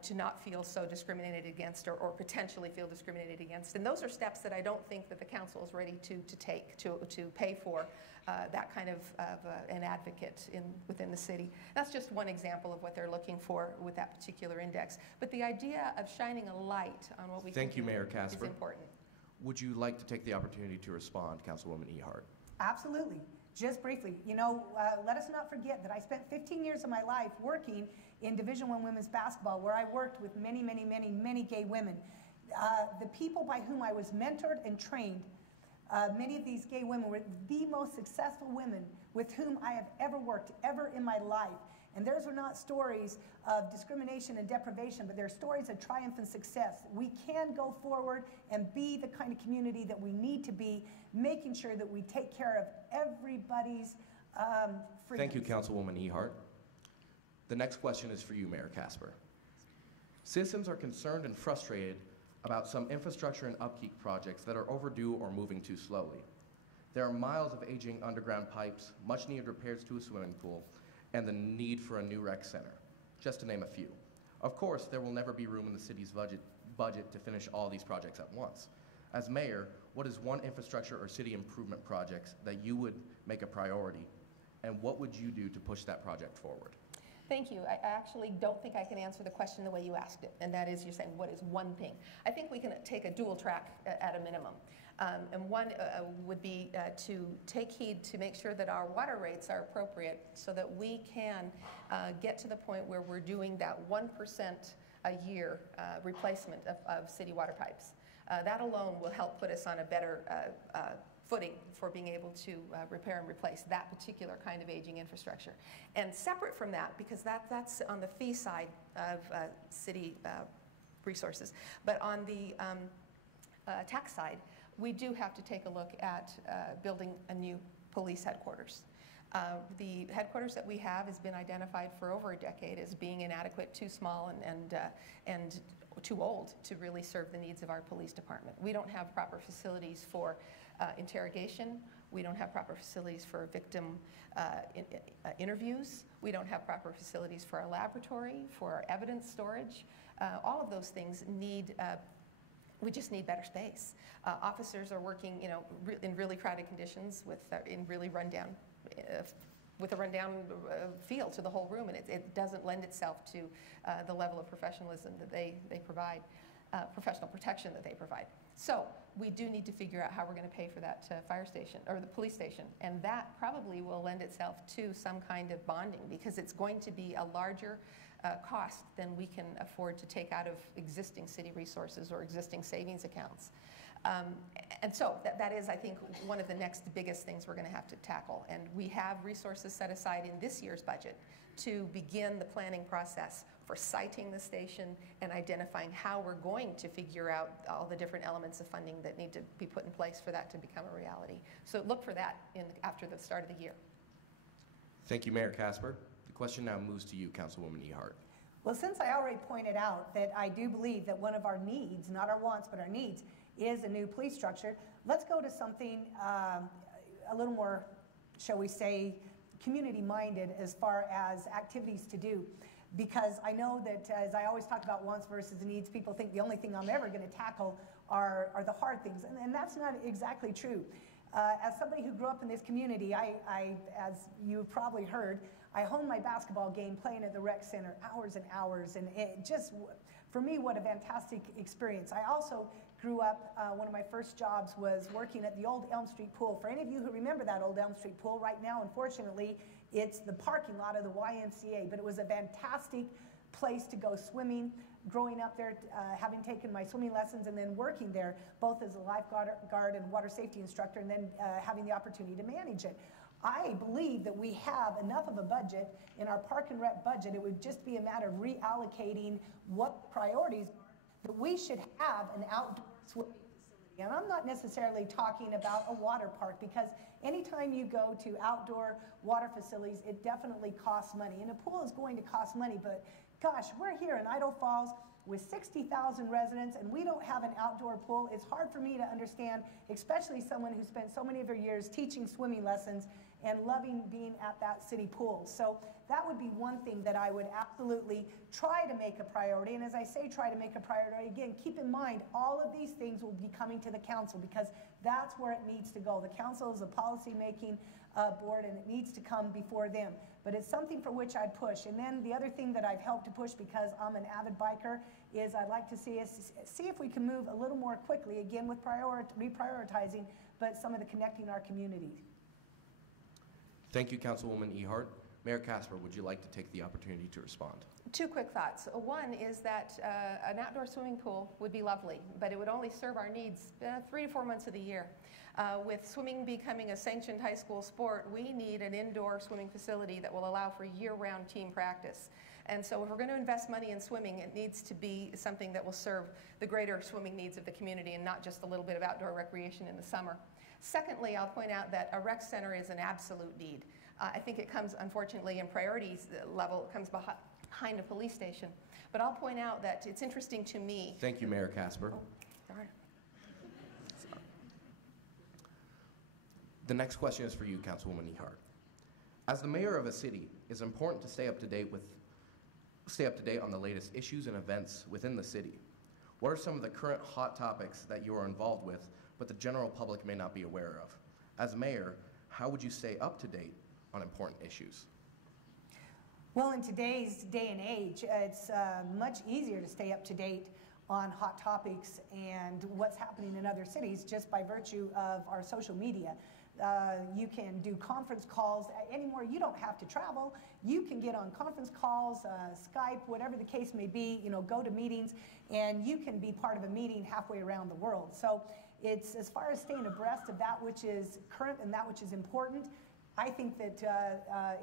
to not feel so discriminated against or potentially feel discriminated against. And those are steps that I don't think that the council is ready to take, to pay for that kind of an advocate within the city. That's just one example of what they're looking for with that particular index. But the idea of shining a light on what we Thank you, Mayor Casper. is important. Would you like to take the opportunity to respond, Councilwoman Ehart? Absolutely. Just briefly, you know, let us not forget that I spent 15 years of my life working in Division I women's basketball, where I worked with many, many, many, many gay women. The people by whom I was mentored and trained, many of these gay women were the most successful women with whom I have ever worked, ever in my life. And theirs are not stories of discrimination and deprivation, but they're stories of triumph and success. We can go forward and be the kind of community that we need to be, making sure that we take care of everybody's freedoms. Thank you, Councilwoman Ehart. The next question is for you, Mayor Casper. Citizens are concerned and frustrated about some infrastructure and upkeep projects that are overdue or moving too slowly. There are miles of aging underground pipes, much needed repairs to a swimming pool, and the need for a new rec center, just to name a few. Of course, there will never be room in the city's budget to finish all these projects at once. As mayor, what is one infrastructure or city improvement project that you would make a priority, and what would you do to push that project forward? Thank you. I actually don't think I can answer the question the way you asked it, and that is, you're saying, what is one thing? I think we can take a dual track at a minimum. And one would be to take heed to make sure that our water rates are appropriate so that we can get to the point where we're doing that 1% a year replacement of city water pipes. That alone will help put us on a better footing for being able to repair and replace that particular kind of aging infrastructure. And separate from that, because that's on the fee side of city resources, but on the tax side, we do have to take a look at building a new police headquarters. The headquarters that we have has been identified for over a decade as being inadequate, too small, and too old to really serve the needs of our police department. We don't have proper facilities for interrogation. We don't have proper facilities for victim interviews. We don't have proper facilities for our laboratory, for our evidence storage. All of those things need we just need better space. Officers are working, you know, in really crowded conditions with in really rundown, with a rundown feel to the whole room, and it doesn't lend itself to the level of professionalism that they provide. professional protection that they provide. So we do need to figure out how we're going to pay for that fire station or the police station, and that probably will lend itself to some kind of bonding, because it's going to be a larger cost than we can afford to take out of existing city resources or existing savings accounts. And so that is, I think, one of the next biggest things we're going to have to tackle. And we have resources set aside in this year's budget to begin the planning process for siting the station and identifying how we're going to figure out all the different elements of funding that need to be put in place for that to become a reality. So look for that after the start of the year. Thank you, Mayor Casper. The question now moves to you, Councilwoman Ehart. Well, since I already pointed out that I do believe that one of our needs, not our wants, but our needs, is a new police structure, let's go to something a little more, shall we say, community-minded as far as activities to do. Because I know that, as I always talk about wants versus needs, people think the only thing I'm ever going to tackle are the hard things, and that's not exactly true. As somebody who grew up in this community, as you've probably heard, I honed my basketball game playing at the rec center hours and hours, and it just, for me, what a fantastic experience. I also grew up, one of my first jobs was working at the old Elm Street pool. For any of you who remember that old Elm Street pool, right now, unfortunately, it's the parking lot of the YMCA, but it was a fantastic place to go swimming. Growing up there, having taken my swimming lessons and then working there, both as a lifeguard and water safety instructor, and then having the opportunity to manage it. I believe that we have enough of a budget in our park and rec budget. It would just be a matter of reallocating what priorities that we should have an outdoor swimming facility. And I'm not necessarily talking about a water park, because anytime you go to outdoor water facilities, it definitely costs money. And a pool is going to cost money, but gosh, we're here in Idaho Falls with 60,000 residents, and we don't have an outdoor pool. It's hard for me to understand, especially someone who spent so many of her years teaching swimming lessons and loving being at that city pool. So that would be one thing that I would absolutely try to make a priority. And as I say, try to make a priority, again, keep in mind all of these things will be coming to the council, because that's where it needs to go. The council is a policy-making board, and it needs to come before them. But it's something for which I'd push. And then the other thing that I've helped to push, because I'm an avid biker, is I'd like to see us see if we can move a little more quickly, again with reprioritizing, but some of the connecting our communities. Thank you, Councilwoman Ehart. Mayor Casper, would you like to take the opportunity to respond? Two quick thoughts. One is that an outdoor swimming pool would be lovely, but it would only serve our needs 3 to 4 months of the year. With swimming becoming a sanctioned high school sport, we need an indoor swimming facility that will allow for year-round team practice. And so if we're going to invest money in swimming, it needs to be something that will serve the greater swimming needs of the community and not just a little bit of outdoor recreation in the summer. Secondly, I'll point out that a rec center is an absolute need. I think it comes, unfortunately, in priorities level, it comes behind a police station. But I'll point out that it's interesting to me. Thank you, Mayor Casper. Oh, darn. The next question is for you, Councilwoman Ehart. As the mayor of a city, it's important to stay up to date on the latest issues and events within the city. What are some of the current hot topics that you are involved with, but the general public may not be aware of? As mayor, how would you stay up to date on important issues? Well, in today's day and age, it's much easier to stay up to date on hot topics and what's happening in other cities just by virtue of our social media. You can do conference calls anymore. You don't have to travel. You can get on conference calls, Skype, whatever the case may be, go to meetings, and you can be part of a meeting halfway around the world. So it's, as far as staying abreast of that which is current and that which is important, I think that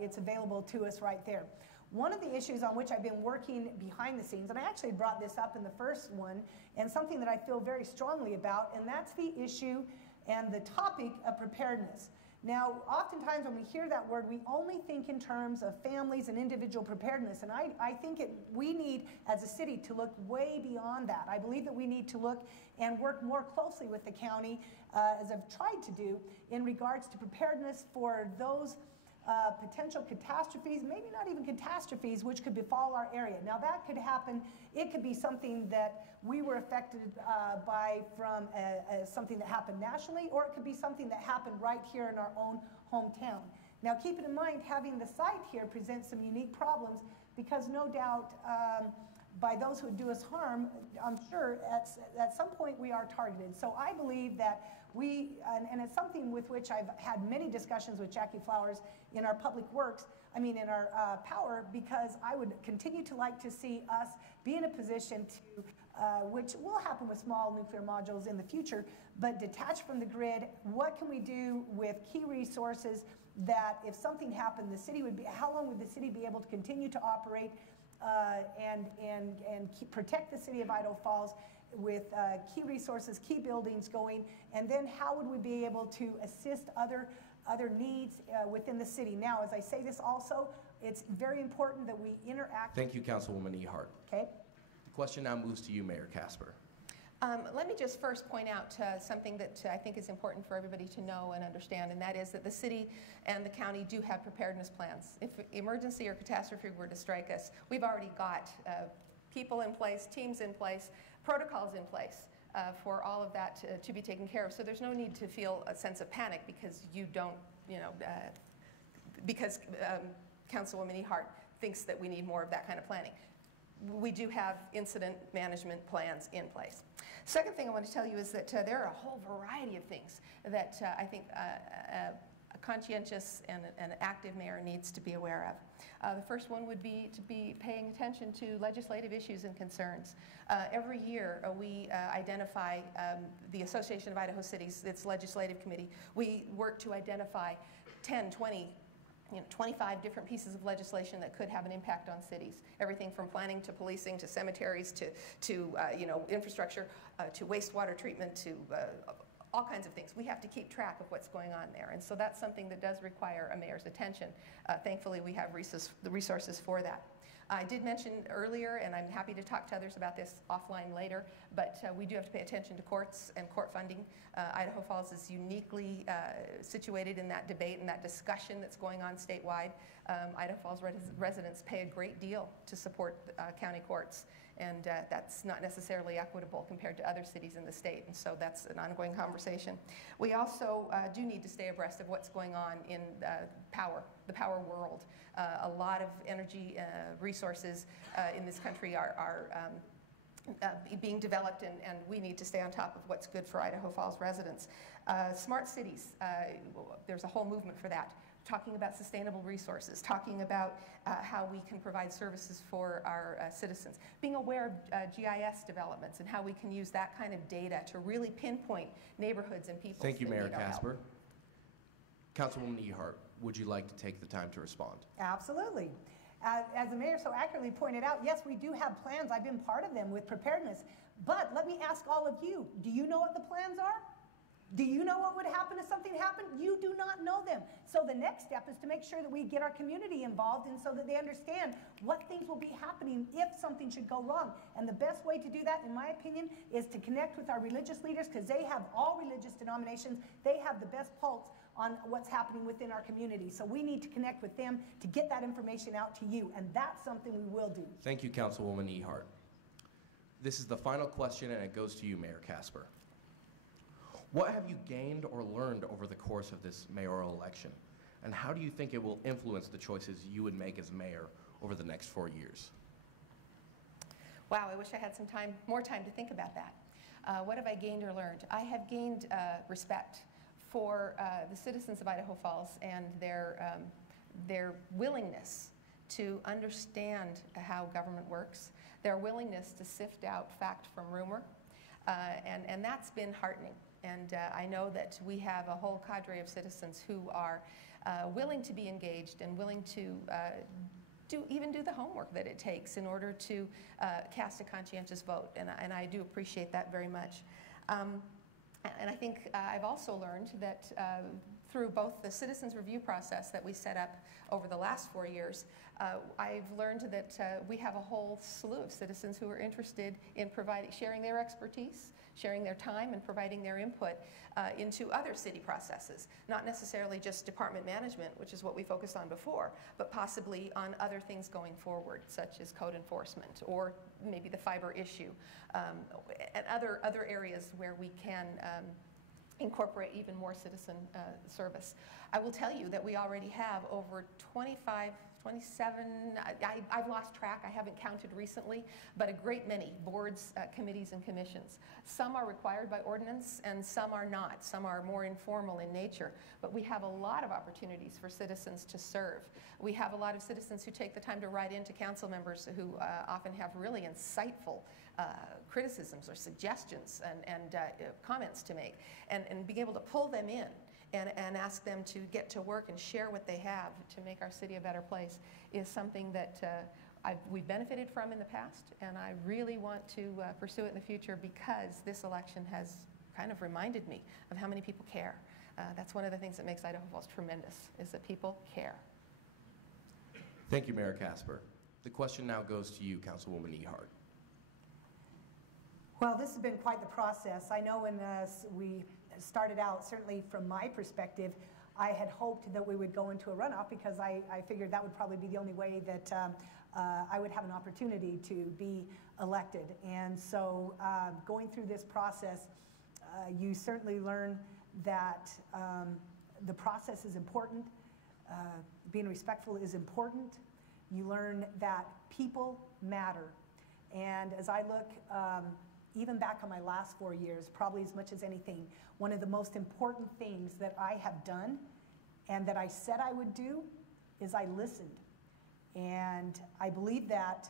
it's available to us right there. One of the issues on which I've been working behind the scenes, and I actually brought this up in the first one, and something that I feel very strongly about, and that's the issue and the topic of preparedness. Now, oftentimes when we hear that word, we only think in terms of families and individual preparedness, and I think we need, as a city, to look way beyond that. I believe that we need to look and work more closely with the county, as I've tried to do, in regards to preparedness for those potential catastrophes, maybe not even catastrophes, which could befall our area. Now that could happen, it could be something that we were affected by from something that happened nationally, or it could be something that happened right here in our own hometown. Now keep in mind, having the site here presents some unique problems, because no doubt by those who do us harm, I'm sure at some point we are targeted. So I believe that we, and it's something with which I've had many discussions with Jackie Flowers in our public works, in our power, because I would continue to like to see us be in a position to, which will happen with small nuclear modules in the future, but detach from the grid. What can we do with key resources that if something happened, the city would be, how long would the city be able to continue to operate and protect the city of Idaho Falls with key resources, key buildings going, and then how would we be able to assist other needs within the city? Now, as I say this also, it's very important that we interact. Thank you, Councilwoman Ehart. Okay. The question now moves to you, Mayor Casper. Let me just first point out something that I think is important for everybody to know and understand, and that is that the city and the county do have preparedness plans. If emergency or catastrophe were to strike us, we've already got people in place, teams in place, protocols in place for all of that to be taken care of. So there's no need to feel a sense of panic because you don't, because Councilwoman Ehart thinks that we need more of that kind of planning. We do have incident management plans in place. Second thing I want to tell you is that there are a whole variety of things that I think a conscientious and an active mayor needs to be aware of. The first one would be to be paying attention to legislative issues and concerns. Every year we identify the Association of Idaho Cities, its legislative committee. We work to identify 10, 20, 25 different pieces of legislation that could have an impact on cities. Everything from planning to policing to cemeteries to infrastructure to wastewater treatment to all kinds of things. We have to keep track of what's going on there. And so that's something that does require a mayor's attention. Thankfully, we have the resources for that. I did mention earlier, and I'm happy to talk to others about this offline later, but we do have to pay attention to courts and court funding. Idaho Falls is uniquely situated in that debate and that discussion that's going on statewide. Idaho Falls residents pay a great deal to support county courts, and that's not necessarily equitable compared to other cities in the state, and so that's an ongoing conversation. We also do need to stay abreast of what's going on in the power world. A lot of energy resources in this country are being developed, and we need to stay on top of what's good for Idaho Falls residents. Smart cities, there's a whole movement for that. Talking about sustainable resources, talking about how we can provide services for our citizens, being aware of GIS developments and how we can use that kind of data to really pinpoint neighborhoods and people. Thank you, Mayor Casper. Councilwoman Ehart, would you like to take the time to respond? Absolutely. As the mayor so accurately pointed out, yes, we do have plans. I've been part of them with preparedness. But let me ask all of you, do you know what the plans are? Do you know what would happen if something happened? You do not know them. So the next step is to make sure that we get our community involved and so that they understand what things will be happening if something should go wrong. And the best way to do that, in my opinion, is to connect with our religious leaders, because they have all religious denominations. They have the best pulse on what's happening within our community. So we need to connect with them to get that information out to you. And that's something we will do. Thank you, Councilwoman Ehart. This is the final question, and it goes to you, Mayor Casper. What have you gained or learned over the course of this mayoral election? And how do you think it will influence the choices you would make as mayor over the next 4 years? Wow, I wish I had more time to think about that. What have I gained or learned? I have gained respect for the citizens of Idaho Falls and their willingness to understand how government works, their willingness to sift out fact from rumor, and that's been heartening. And I know that we have a whole cadre of citizens who are willing to be engaged and willing to even do the homework that it takes in order to cast a conscientious vote. And I do appreciate that very much. And I think I've also learned that through both the citizens review process that we set up over the last 4 years, I've learned that we have a whole slew of citizens who are interested in sharing their expertise, sharing their time, and providing their input into other city processes. Not necessarily just department management, which is what we focused on before, but possibly on other things going forward, such as code enforcement or maybe the fiber issue, and other areas where we can incorporate even more citizen service. I will tell you that we already have over 27, I've lost track, I haven't counted recently, but a great many boards, committees, and commissions. Some are required by ordinance and some are not. Some are more informal in nature, but we have a lot of opportunities for citizens to serve. We have a lot of citizens who take the time to write in to council members who often have really insightful criticisms or suggestions and comments to make, and being able to pull them in and ask them to get to work and share what they have to make our city a better place is something that we've benefited from in the past, and I really want to pursue it in the future because this election has kind of reminded me of how many people care. That's one of the things that makes Idaho Falls tremendous, is that people care. Thank you, Mayor Casper. The question now goes to you, Councilwoman Ehart. Well, this has been quite the process. I know when we started out, certainly from my perspective, I had hoped that we would go into a runoff because I figured that would probably be the only way that I would have an opportunity to be elected. And so going through this process, you certainly learn that the process is important. Being respectful is important. You learn that people matter. And as I look even back on my last 4 years, probably as much as anything, one of the most important things that I have done and that I said I would do is I listened. And I believe that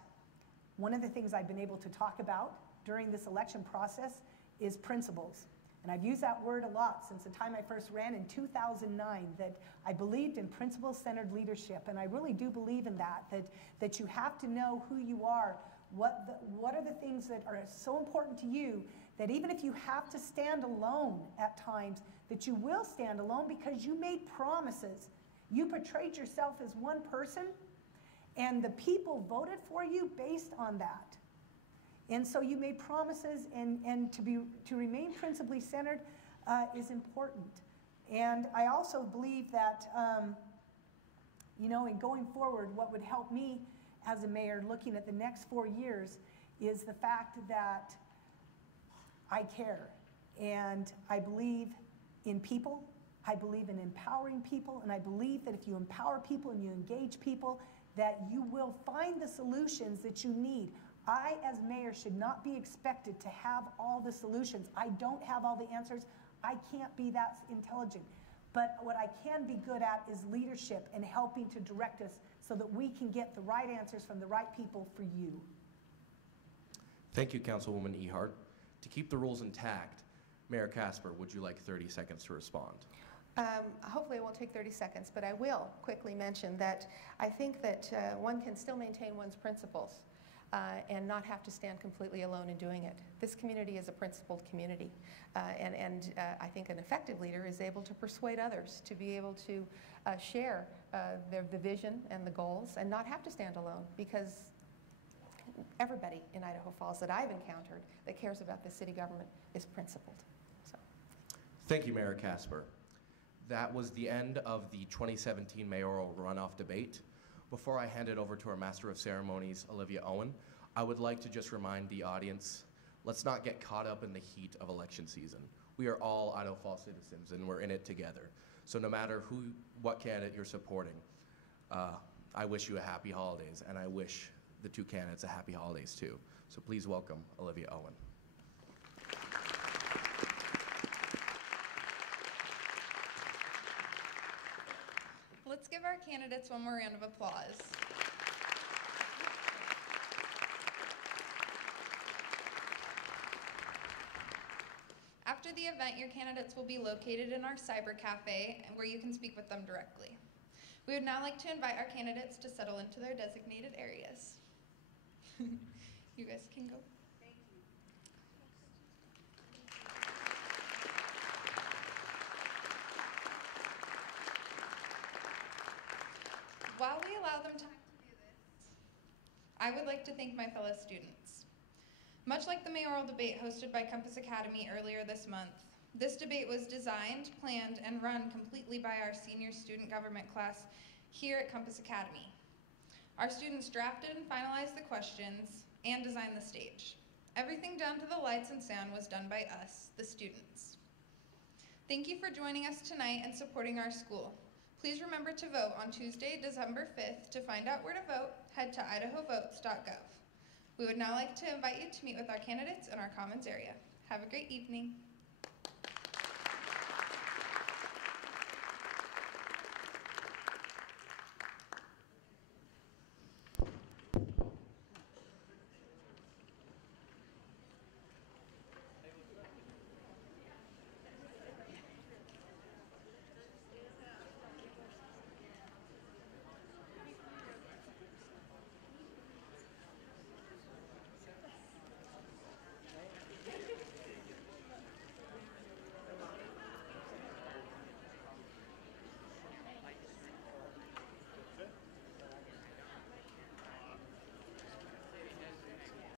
one of the things I've been able to talk about during this election process is principles. And I've used that word a lot since the time I first ran in 2009, that I believed in principle-centered leadership. And I really do believe in that you have to know who you are, what are the things that are so important to you, that even if you have to stand alone at times, that you will stand alone because you made promises. You portrayed yourself as one person, and the people voted for you based on that. And so you made promises, and to remain principally centered is important. And I also believe that, you know, in going forward, what would help me as a mayor looking at the next 4 years is the fact that I care. And I believe in people, I believe in empowering people, and I believe that if you empower people and you engage people, that you will find the solutions that you need. I, as mayor, should not be expected to have all the solutions. I don't have all the answers. I can't be that intelligent. But what I can be good at is leadership and helping to direct us so that we can get the right answers from the right people for you. Thank you, Councilwoman Ehart. To keep the rules intact, Mayor Casper, would you like 30 seconds to respond? Hopefully it won't take 30 seconds, but I will quickly mention that I think that one can still maintain one's principles and not have to stand completely alone in doing it. This community is a principled community, and I think an effective leader is able to persuade others to be able to share the vision and the goals and not have to stand alone, because everybody in Idaho Falls that I've encountered that cares about the city government is principled. So. Thank you, Mayor Casper. That was the end of the 2017 mayoral runoff debate. Before I hand it over to our Master of Ceremonies, Olivia Owen, I would like to just remind the audience, let's not get caught up in the heat of election season. We are all Idaho Falls citizens, and we're in it together. So no matter what candidate you're supporting, I wish you a happy holidays, and I wish the two candidates a happy holidays too. So please welcome Olivia Owen. Let's give our candidates one more round of applause. After the event, your candidates will be located in our cyber cafe where you can speak with them directly. We would now like to invite our candidates to settle into their designated areas. You guys can go. Thank you. While we allow them time to do this, I would like to thank my fellow students. Much like the mayoral debate hosted by Compass Academy earlier this month, this debate was designed, planned, and run completely by our senior student government class here at Compass Academy. Our students drafted and finalized the questions and designed the stage. Everything down to the lights and sound was done by us, the students. Thank you for joining us tonight and supporting our school. Please remember to vote on Tuesday, December 5th. To find out where to vote, head to idahovotes.gov. We would now like to invite you to meet with our candidates in our Commons area. Have a great evening.